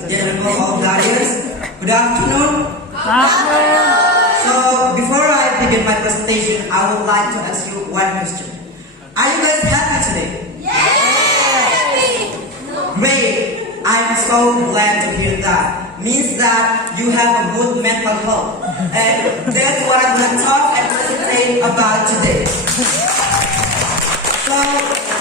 dear audience, good afternoon. So, before I begin my presentation, I would like to ask you one question. Are you guys happy today? Yes! Great! I'm so glad to hear that. Means that you have a good mental health. And that's what I'm going to talk and present about today. So,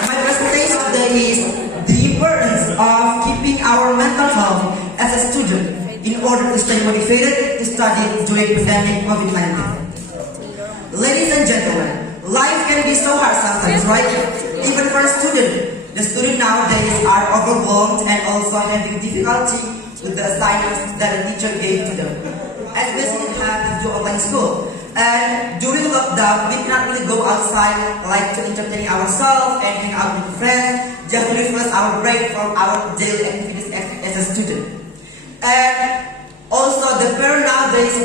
my presentation today is the importance of keeping our mental health as a student in order to stay motivated to study during pandemic COVID-19. Ladies and gentlemen, life can be so hard sometimes, right? Even for a student. The students nowadays are overwhelmed and also having difficulty with the assignments that the teacher gave to them. Especially we have to do online school. And during lockdown, we cannot really go outside like to entertain ourselves and hang out with friends, just to refresh our break from our daily activities as a student. And also the parents nowadays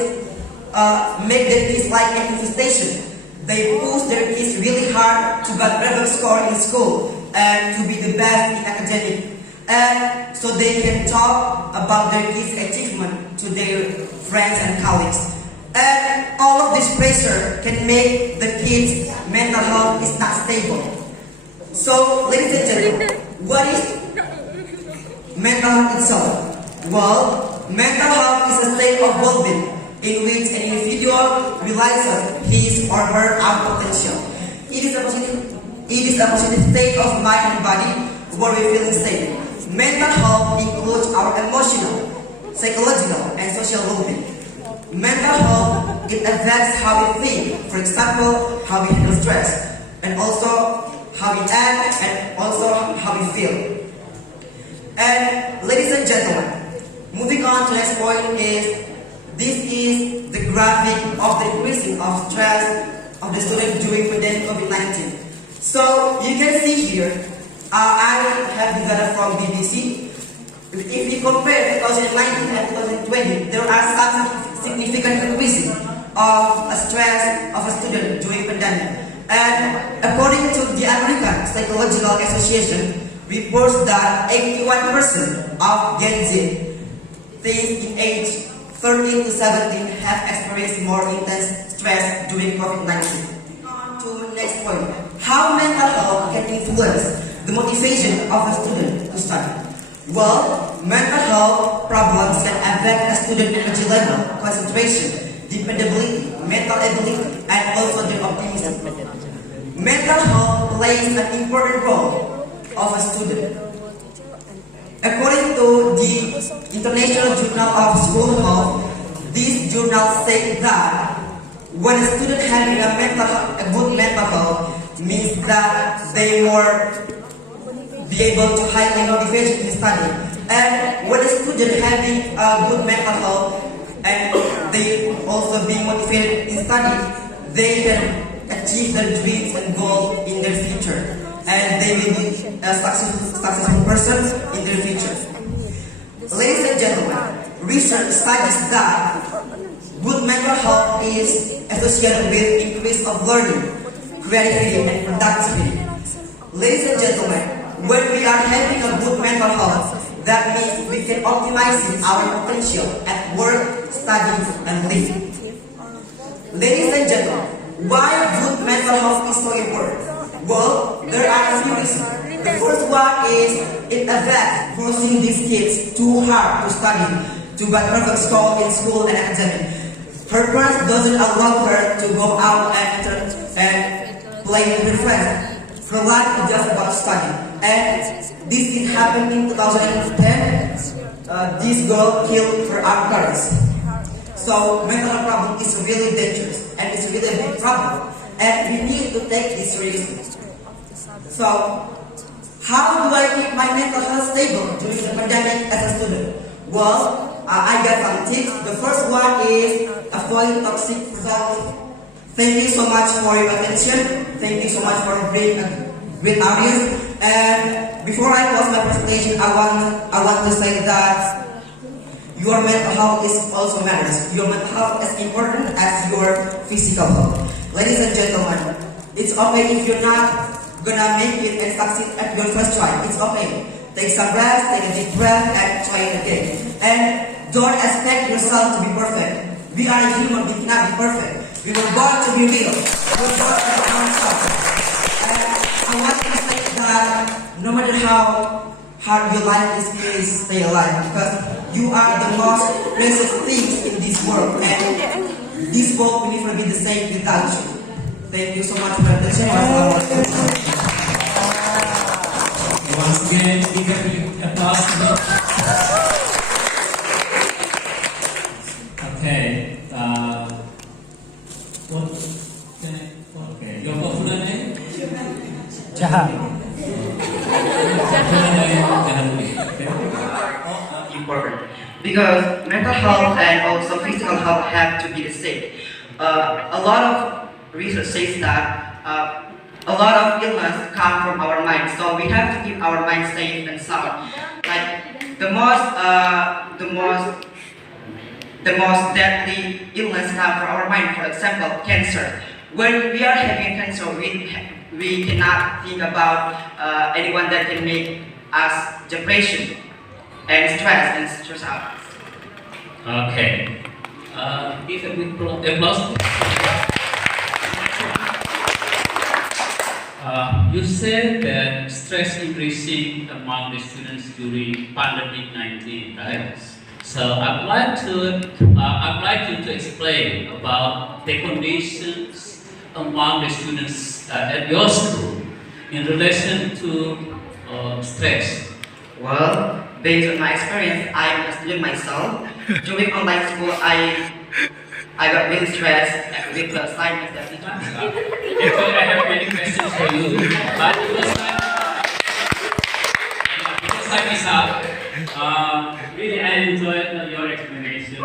make their kids like an infestation. They push their kids really hard to get better score in school and to be the best in academic. And so they can talk about their kids' achievement to their friends and colleagues. And all of this pressure can make the kids' mental health is not stable. So, ladies and gentlemen, what is mental health itself? Well, mental health is a state of well-being in which an individual realizes his or her own potential. It is a positive state of mind and body where we feel safe. Mental health includes our emotional, psychological, and social well-being. Mental health, it affects how we think, for example, how we handle stress, and also how we act, and also how we feel. And ladies and gentlemen, moving on to the next point is, this is the graphic of the increasing of stress of the student during pandemic COVID-19. So you can see here, I have the data from BBC. If we compare 2019 and 2020, there are some significant increasing of stress of a student during pandemic. And according to the American Psychological Association, reports that 81% of Gen Z teens in age 13 to 17 have experienced more intense stress during COVID-19. On to the next point. How mental health can influence the motivation of a student to study? Well, mental health problems can affect a student's energy level, concentration, dependability, mental ability, and also their optimism. Mental health plays an important role of a student. According to the International Journal of School Health, this journal states that when a student having a good mental health means that they will be able to highly motivation in study. And when a student having a good mental health and they also be motivated in study, they can achieve their dreams and goals in their future. And they will be a successful person in their future. Ladies and gentlemen, research suggests that good mental health is associated with increase of learning, creativity, and productivity. Ladies and gentlemen, when we are having a good mental health, that means we can optimize our potential at work, studies, and living. Ladies and gentlemen, why good mental health is so important? Well, there are a few reasons. The first one is it affects forcing these kids too hard to study, to get perfect score in school and academic. Her parents doesn't allow her to go out and play with her friends. Her life is just about study. And this did happen in 2010. This girl killed her own parents. So mental health problem is really dangerous and it's really a big problem. And we need to take this seriously. So, how do I keep my mental health stable during the pandemic as a student? Well, I got some tips. The first one is avoid toxic results. Thank you so much for your attention. Thank you so much for being a great audience. And before I close my presentation, I want to say that your mental health is also matters. Your mental health is important as your physical health. Ladies and gentlemen, it's okay if you're not gonna make it and succeed at your first try. It's okay. Take some rest, take a deep breath, and try it again. And don't expect yourself to be perfect. We are human, we cannot be perfect. We were born to be real. We were born to be ourselves. And I want to say that no matter how hard your life is, please stay alive. Because you are the most precious things in this world. And this world will never be the same without you. Thank you so much for your attention. Once again, big applause. Okay. What? Okay. Your full name? Jaharudin. Important because mental health and also physical health have to be the same. A lot of research says that a lot of illness come from our mind, so we have to keep our mind safe and sound. Like the most deadly illness come from our mind. For example, cancer. When we are having cancer, we cannot think about anyone that can make us depression and stress out. Okay. Give a big applause. You said that stress increasing among the students during pandemic 19, right? So I'd like you to explain about the conditions among the students at your school in relation to stress. Well, based on my experience, I'm a student myself. During online school, I got really stressed with the assignments that teacher. Actually, I have many questions for you, but because time is up, really I enjoyed your explanation.